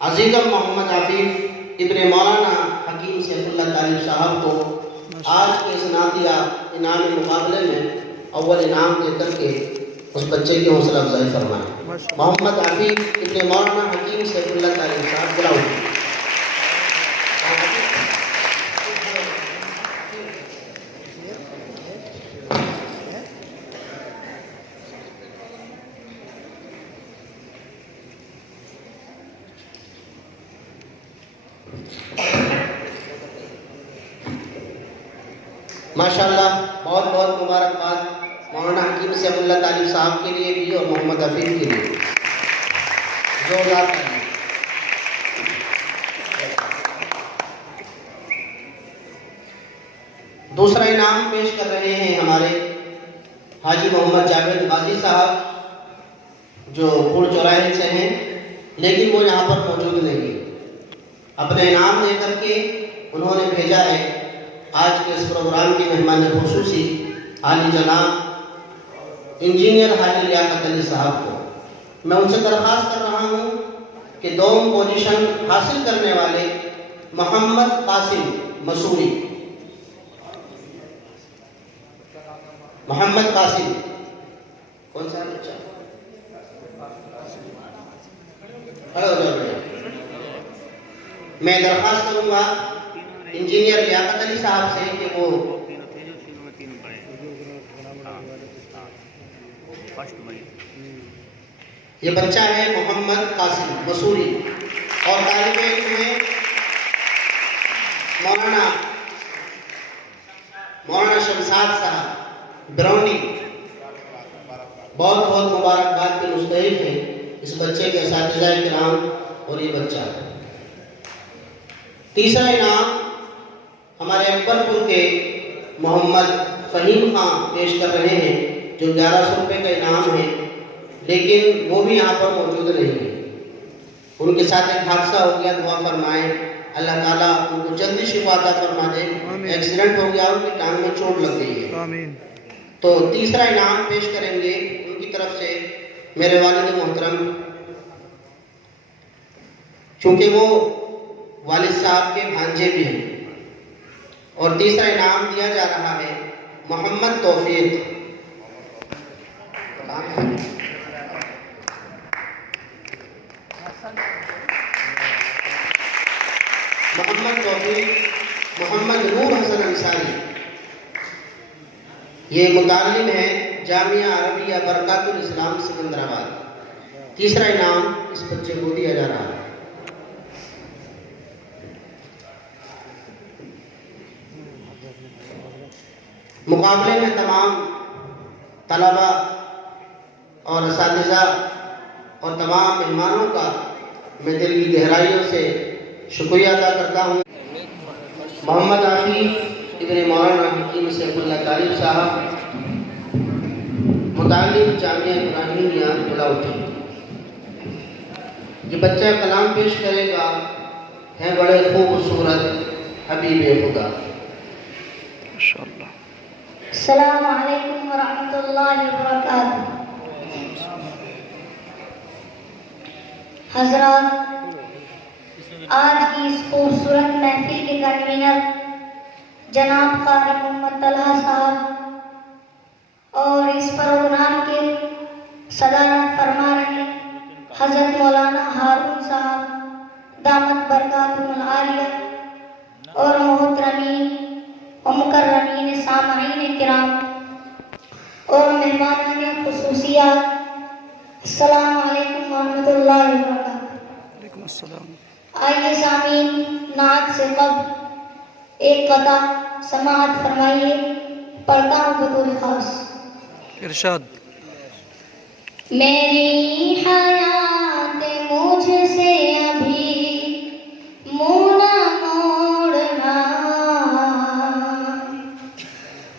अजीज़म मोहम्मद आफिफ इब्ने मौलाना हकीम सैफुल्लाह तालिब साहब को आज के सनातिया इनामी मुकाबले में अव्वल इनाम देकर के उस बच्चे की हौसला अफजाई फरमाएं। मोहम्मद आफिफ इब्ने मौलाना हकीम सैफुल्लाह तालिब साहब बुलाओ। माशाअल्लाह, बहुत बहुत मुबारकबाद मौलाना हकीम सैफुल्लाह तालिब साहब के लिए भी और मोहम्मद हफीज के लिए। जोरदार तालियां। दूसरा इनाम पेश कर रहे हैं हमारे हाजी मोहम्मद जावेद गाजी साहब, जो पुल चौराहे से हैं, लेकिन वो यहाँ पर मौजूद नहीं। अपने इनाम लेकर के उन्होंने भेजा है आज के इस प्रोग्राम की मेहमान खुसूसी हाजी जनाब इंजीनियर हाजी लियाकत अली साहब को। मैं उनसे दरख्वास्त कर रहा हूँ कि दोम पोजीशन हासिल करने वाले मोहम्मद कासिम मसूरी, मोहम्मद कासिम कौन सा बच्चा, खड़े हो जाओ भैया। मैं दरख्वास्त करूँगा इंजीनियर लियाकत अली साहब से कि वो ये बच्चा है मोहम्मद कासिम मसूरी और तालिब इल्म है मौलाना शमशाद साहब बिरौनी। बहुत बहुत मुबारकबाद के मुस्तहिक हैं इस बच्चे के असातिज़ा किराम और ये बच्चा। तीसरा इनाम हमारे अकबरपुर के मोहम्मद फहीम खान पेश कर रहे हैं, जो 1100 रुपये का इनाम है, लेकिन वो भी यहाँ पर मौजूद नहीं है। उनके साथ एक हादसा हो गया, दुआ फरमाएं अल्लाह ताला उनको जल्दी शिफा अता फरमा दे। एक्सीडेंट हो गया, उनकी टांग में चोट लग गई है। तो तीसरा इनाम पेश करेंगे उनकी तरफ से मेरे वालिद मोहतरम, चूँकि वो वालिद साहब के भांजे भी हैं। और तीसरा इनाम दिया जा रहा है मोहम्मद तौफीक। मोहम्मद तौफीक मोहम्मद नूर हसन अंसारी, ये मुतालिम है जामिया अरबिया बरकातुल इस्लाम सिकंदराबाद। तीसरा इनाम इस बच्चे को दिया जा रहा है। मुकाबले में तमाम तलबा और असातिज़ा और तमाम मेहमानों का मैं दिल की गहराइयों से शुक्रिया अदा करता हूँ। मोहम्मद आफिफ इब्ने मौलाना हकीम सैफुल्लाह तालिब साहब, मुतालिब जामिया इब्राहिमिया बुलाउटी। ये बच्चा कलाम पेश करेगा, है बड़े खूबसूरत हबीब खुदा। अस्सलामु अलैकुम व रहमतुल्लाहि व बरकातुहू। हज़रात, आज की इस खूबसूरत महफिल के कन्वीनर जनाब कारी मोहम्मद तलहा साहब और इस प्रोग्राम के सदारत फरमा रहे हज़रत मौलाना हारून साहब दामत बरकातुहुल आलिया और मोहतरमीन और मुकर्रमीन सामईन किराम और मेहमानान खुसूसिया, अस्सलामु अलैकुम व रहमतुल्लाहि व बरकातुहू। आइए सामीन, नात से कब्ल एक कता समाअत फरमाइए, पढ़ता हूँ बतौर खास। इरशाद। मेरी हयात मुझसे अभी मुँह न मोड़ना,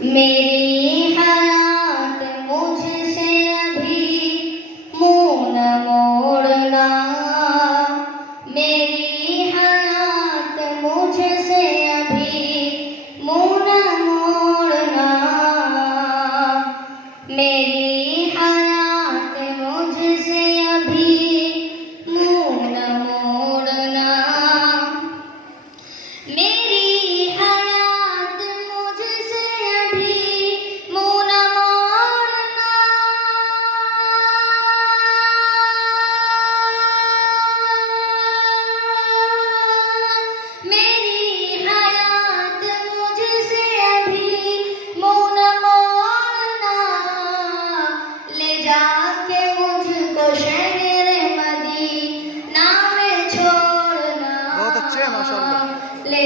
मेरी हयात मुझसे अभी मुँह न मोड़ना, मेरी हयात मुझसे अभी मुँह न मोड़ना, मेरी हयात मुझसे अभी मुँह न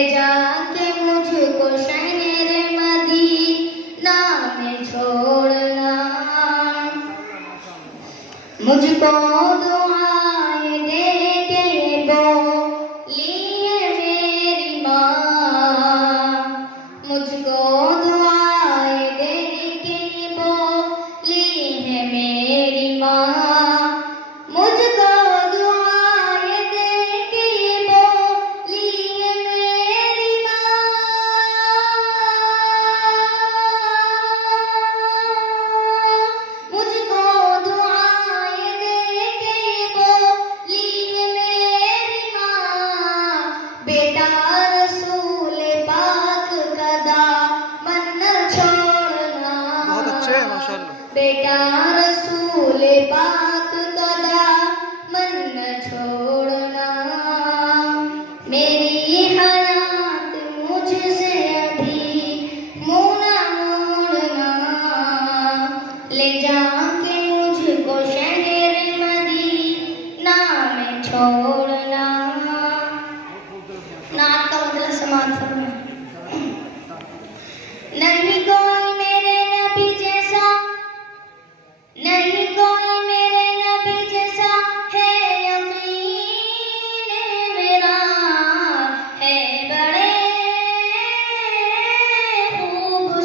जाके मुझको शहर मदीना में छोड़ना, मुझको दुआएं दे के बोली है मेरी माँ, मुझको दुआएं दे के बोली है मेरी माँ, मुझको दुआएं दे के बोली है मेरी माँ, मुझको दुआएं दे के बोली है मेरी माँ, बेटा रसूल पाक का दामन न छोड़ना, बहुत अच्छे हैं माशाल्लाह। बेटा रसूल पाक का दामन न छोड़ना, मेरी हयात मुझसे अभी मुँह न मोड़ना, ले जाके मुझको शहर मदीना में छोड़ना। नात का मतलब समाज फरमाएं। नहीं कोई मेरे नबी जैसा, नहीं कोई मेरे नबी जैसा, है यकीन मेरा, है बड़े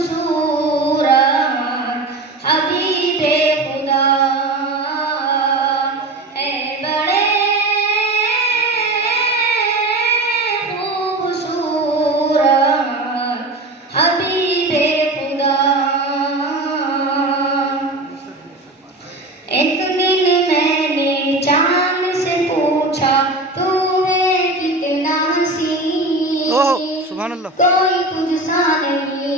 खूबसूरत हबीबे खुदा, है बड़े खूबसूरत हबीबे खुदा। एक दिन मैंने चांद से पूछा, तू है कितना हसीन, ओह सुभान अल्लाह। कोई तुझसा नहीं,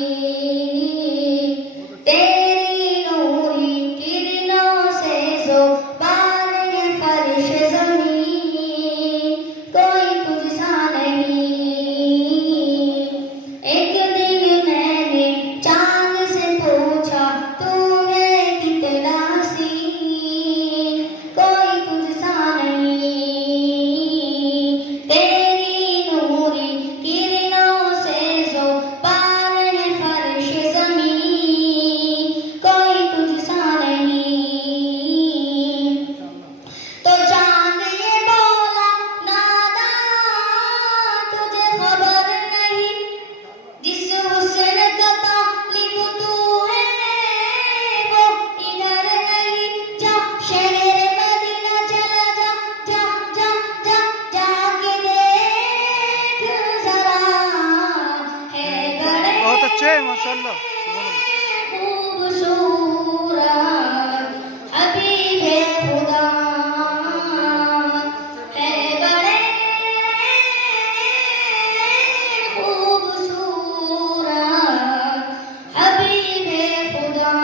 तेरी नूरी किरणों से ज़ुबान ये फर्श ज़मीन, कोई तुझसा नहीं। एक दिन मैंने चांद से पूछा, तू है कितना हसीन, कोई तुझसा नहीं, तेरी नूरी किरणों से ज़ुबान ये फर्श ज़मीन, कोई तुझसा नहीं। तो चांद ये बोला, नादा तुझे खबर नहीं, जिस हुस्न का तालिब तू है वो इधर नहीं, जा शहर मदीना चला जा, जा जा जा जाके देख जरा, है बड़े बहुत अच्छे हैं माशाल्लाह सुभान अल्लाह। खूबसूरत हबीबे खुदा, है बड़े खूबसूरत हबीबे खुदा।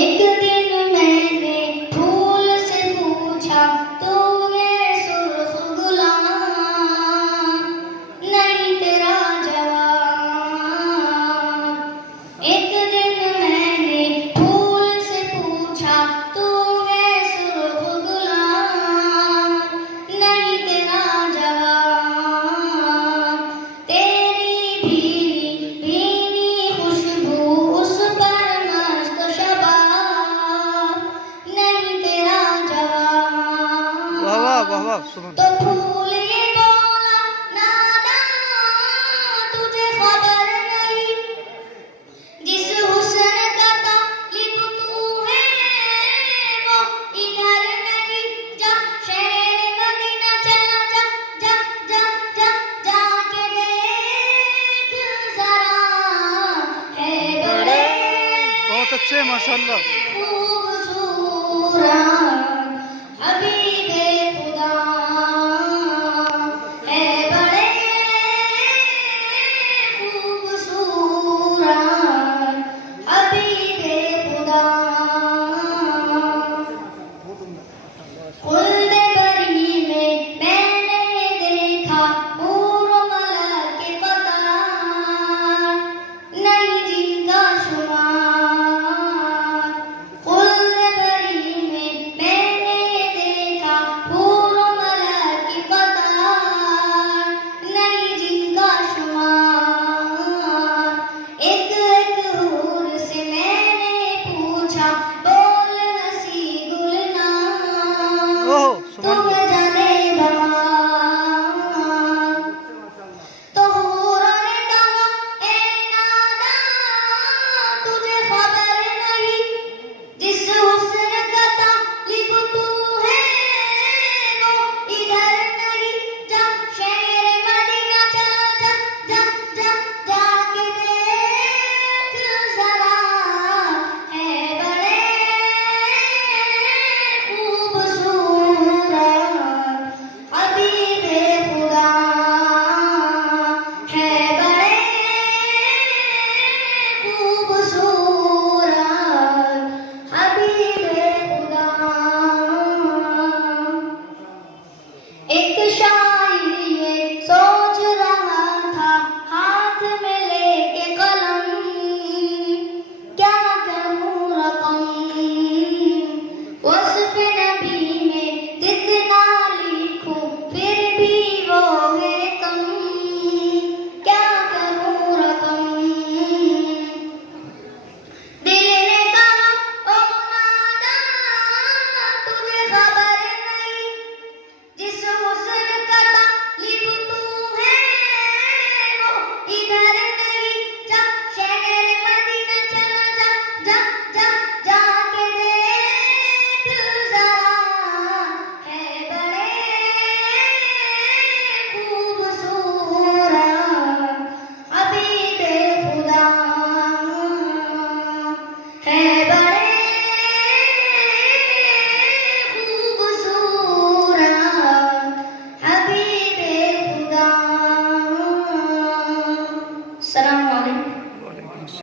एक दिन मैंने फूल से पूछा, तू ये सुर्ख गुलाम, नहीं तेरा जवाब। एक दिन मैंने फूल से पूछा, तू ये सुर्ख गुलाम, नहीं तेरा जवाब। तेरी भीनी भीनी खुशबू उस पर मस्त शबाब, नहीं तेरा जवाब। वाह वाह वाह वाह सुभान तो फूल ये बोला, नादा तुझे खबर नहीं, जिस हुस्न का तालिब तू है वो इधर नहीं, जा शहर मदीना चला जा, जा जा जा जाके देख जरा, है बड़े बहुत अच्छे हैं माशाल्लाह। खूबसूरत हबीबे खुदा, है बड़े खूबसूरत हबीबे खुदा। खुल्द बरी में मैंने देखा हूर मला के कतार, नहीं जिनका शुमार, सुभान